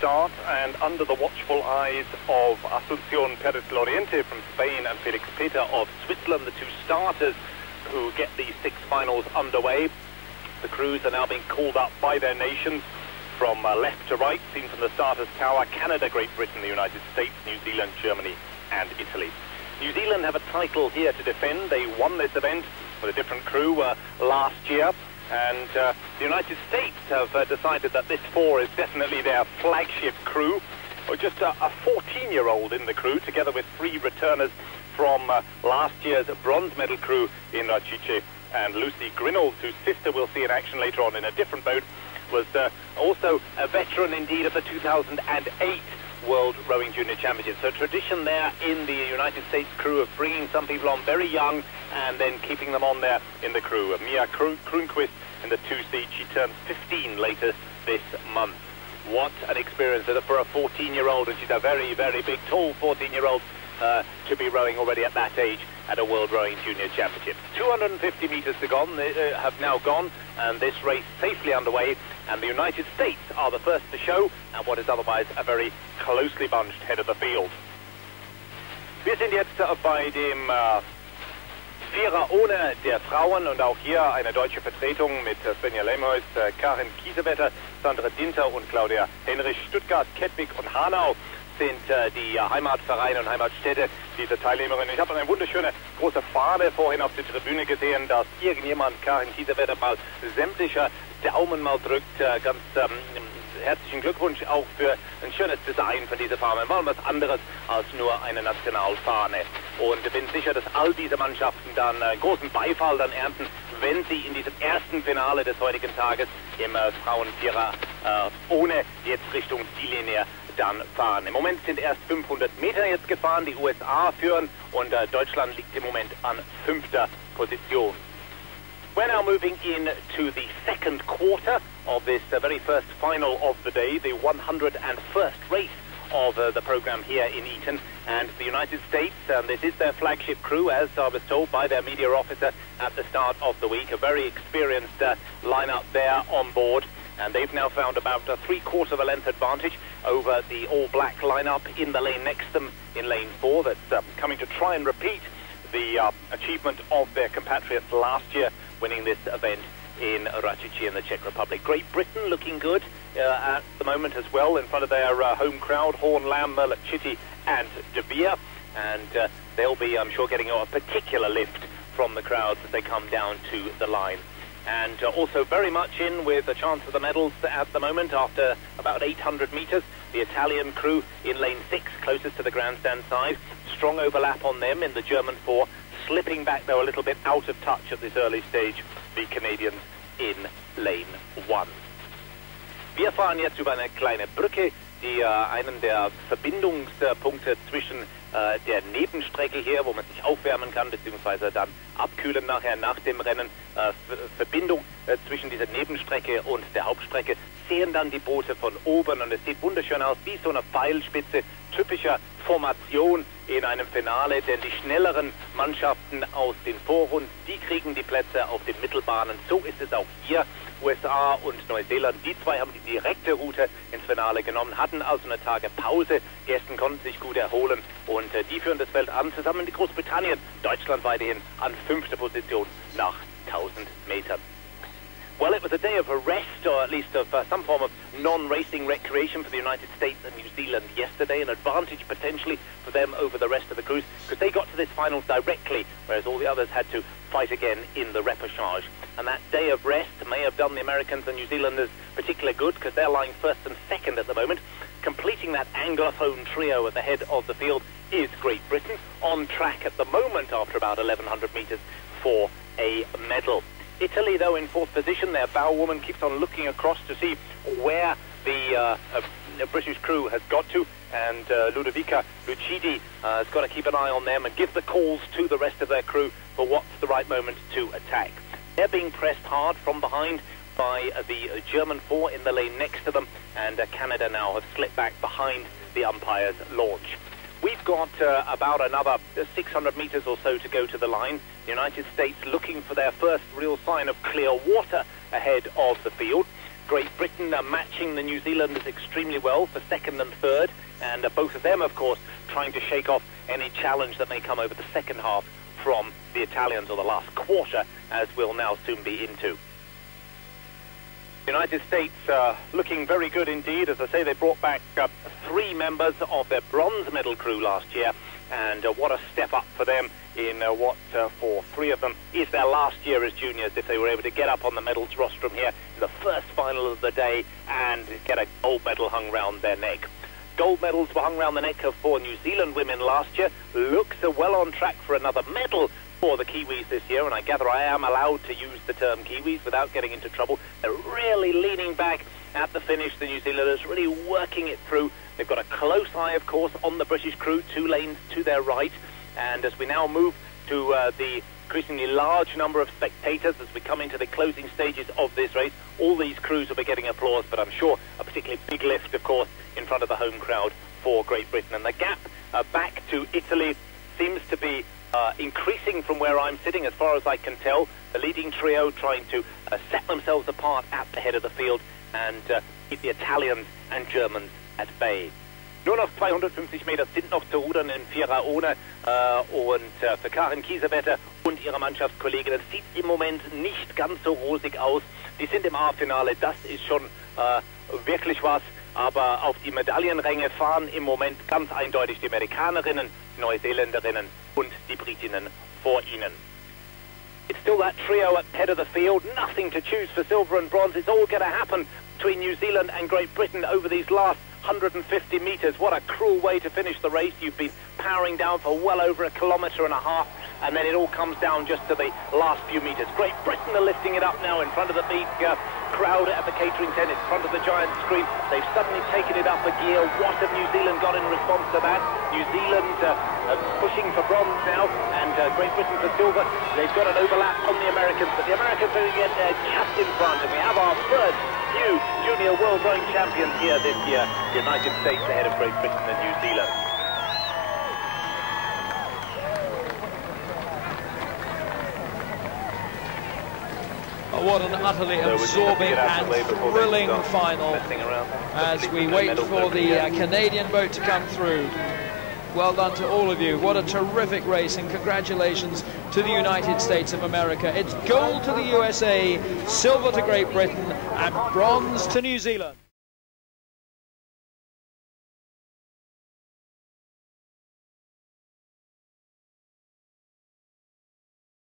start, and under the watchful eyes of Asunción Pérez Loriente from Spain and Felix Peter of Switzerland, the two starters who get these 6 finals underway. The crews are now being called up by their nations from left to right, seen from the starters tower: Canada, Great Britain, the United States, New Zealand, Germany and Italy. New Zealand have a title here to defend. They won this event with a different crew last year. And the United States have decided that this 4 is definitely their flagship crew. Or just a 14-year-old in the crew, together with 3 returners from last year's bronze medal crew in WRJC. And Lucy Grinald, whose sister we'll see in action later on in a different boat, was also a veteran indeed of the 2008 World Rowing Junior Championship. So tradition there in the United States crew of bringing some people on very young and then keeping them on there in the crew. Mia Kronquist in the 2 seat. She turns 15 later this month. What an experience for a 14-year-old, and she's a very, very big, tall 14-year-old to be rowing already at that age at a World Rowing Junior Championship. 250 meters to go. They have now gone, and this race safely underway, and the United States are the first to show at what is otherwise a very closely bunched head of the field. Wir sind jetzt bei dem Vierer ohne der Frauen, und auch hier eine deutsche Vertretung mit Svenja Lemhuis, Karin Kiesewetter, Sandra Dinter und Claudia Henrich. Stuttgart, Kettwig und Hanau sind die Heimatvereine und Heimatstädte dieser Teilnehmerinnen. Ich habe eine wunderschöne große Fahne vorhin auf der Tribüne gesehen, dass irgendjemand Karin Kiesewetter mal sämtliche Daumen mal drückt. Ganz herzlichen Glückwunsch auch für ein schönes Design von dieser Fahne. Mal was anderes als nur eine Nationalfahne. Und ich bin sicher, dass all diese Mannschaften dann großen Beifall dann ernten, wenn sie in diesem ersten Finale des heutigen Tages im Frauenvierer ohne jetzt Richtung Ziellinie dann fahren. Im Moment sind erst 500 Meter jetzt gefahren, die USA führen und Deutschland liegt im Moment an 5. Position. We're now moving into the second quarter of this very first final of the day, the 101st race of the program here in Eton. And the United States, this is their flagship crew, as I was told by their media officer at the start of the week. A very experienced lineup there on board. And they've now found about a 3/4 of a length advantage over the all-black lineup in the lane next to them in lane 4. That's coming to try and repeat the achievement of their compatriots last year, winning this event in WRJC in the Czech Republic. Great Britain looking good at the moment as well, in front of their home crowd: Horn, Lamb, Merlet, Chitty and De Beer. And they'll be, I'm sure, getting a particular lift from the crowds as they come down to the line. And also very much in with a chance of the medals at the moment after about 800 meters. The Italian crew in lane 6, closest to the grandstand side. Strong overlap on them in the German 4. Slipping back, though, a little bit out of touch at this early stage, the Canadians in lane 1. Wir fahren jetzt über eine kleine Brücke, die einen der Verbindungspunkte zwischen der Nebenstrecke hier, wo man sich aufwärmen kann, beziehungsweise dann abkühlen nachher nach dem Rennen. Verbindung zwischen dieser Nebenstrecke und der Hauptstrecke sehen dann die Boote von oben, und es sieht wunderschön aus, wie so eine Pfeilspitze, typischer Formation in einem Finale, denn die schnelleren Mannschaften aus den Vorrunden, die kriegen die Plätze auf den Mittelbahnen. So ist es auch hier. USA und Neuseeland, die zwei haben die direkte Route ins Finale genommen, hatten also eine Tage Pause. Die Gästen konnten sich gut erholen, und die führen das Feld an, zusammen mit Großbritannien. Deutschland weiterhin an 5. Position nach 1000 Metern. Well, it was a day of a rest, or at least of some form of non-racing recreation for the United States and New Zealand yesterday, an advantage potentially for them over the rest of the crews, because they got to this final directly, whereas all the others had to fight again in the repechage. And that day of rest may have done the Americans and New Zealanders particularly good, because they're lying 1st and 2nd at the moment. Completing that Anglophone trio at the head of the field is Great Britain, on track at the moment after about 1,100 meters for a medal. Italy, though, in 4th position. Their bowwoman keeps on looking across to see where the British crew has got to, and Ludovica Lucidi has got to keep an eye on them and give the calls to the rest of their crew for what's the right moment to attack. They're being pressed hard from behind by the German 4 in the lane next to them, and Canada now have slipped back behind the umpire's launch. We've got about another 600 meters or so to go to the line. The United States looking for their first real sign of clear water ahead of the field. Great Britain matching the New Zealanders extremely well for second and third, and both of them, of course, trying to shake off any challenge that may come over the second half from the Italians, or the last quarter, as we'll now soon be into. The United States looking very good indeed. As I say, they brought back 3 members of their bronze medal crew last year, and what a step up for them in what for 3 of them is their last year as juniors, if they were able to get up on the medals rostrum here in the first final of the day and get a gold medal hung round their neck. Gold medals were hung round the neck of 4 New Zealand women last year. Looks well on track for another medal for the Kiwis this year, and I gather I am allowed to use the term Kiwis without getting into trouble. They're really leaning back at the finish, the New Zealanders, really working it through. They've got a close eye, of course, on the British crew, 2 lanes to their right, and as we now move to the increasingly large number of spectators as we come into the closing stages of this race, all these crews will be getting applause, but I'm sure a particularly big lift, of course, in front of the home crowd for Great Britain. And the gap back to Italy seems to be increasing from where I'm sitting, as far as I can tell. The leading trio trying to set themselves apart at the head of the field and keep the Italians and Germans at bay. Nur noch 250 Meter sind noch zu rudern in Vierer ohne und für Karin Kiesewetter und ihre Mannschaftskollegin, es sieht im Moment nicht ganz so rosig aus. Die sind im A-Finale, das ist schon wirklich was, aber auf die Medaillenränge fahren im Moment ganz eindeutig die Amerikanerinnen, die Neuseeländerinnen und die Britinnen vor ihnen. It's still that trio at the head of the field, nothing to choose for silver and bronze. It's all going to happen between New Zealand and Great Britain over these last 150 metres. What a cruel way to finish the race. You've been powering down for well over 1.5 kilometres, and then it all comes down just to the last few metres. Great Britain are lifting it up now in front of the big crowd at the catering tent, in front of the giant screen. They've suddenly taken it up a gear. What have New Zealand got in response to that? New Zealand pushing for bronze now, and Great Britain for silver. They've got an overlap on the Americans, but the Americans are going to get just in front, and we have our first new junior world rowing champions here this year. The United States ahead of Great Britain and New Zealand. Oh, what an utterly absorbing and thrilling final as we wait for the Canadian boat to come through. Well done to all of you. What a terrific race, and congratulations to the United States of America. It's gold to the USA, silver to Great Britain, and bronze to New Zealand.